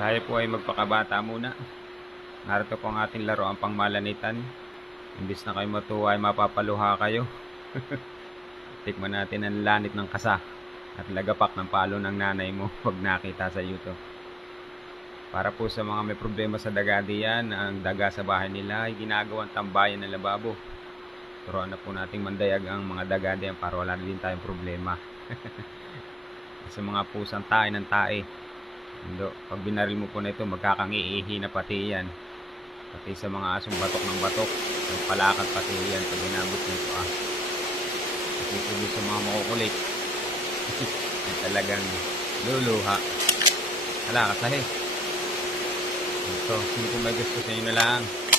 Tayo po ay magpakabata muna. Narito po ang ating laro, ang pangmalanitan. Imbis na kayo matuwa ay mapapaluha kayo. Tikman natin ang lanit ng kasa at lagapak ng palo ng nanay mo pag nakita sa YouTube. Para po sa mga may problema sa dagadi yan, ang daga sa bahay nila ay ginagawang tambayan ng lababo. Turuan na po nating mandayag ang mga dagadi yan para wala na din tayong problema. Sa mga pusang tae ng tae. Pag binaril mo po na ito, magkakangiihi na pati yan. Pati sa mga asong batok ng batok, ang palakad pati yan pag inabot nito Pati ito sa mga makukulit. Ay talagang luluha. Hala, kasahe. Ito, sino po may gusto sa inyo na lang.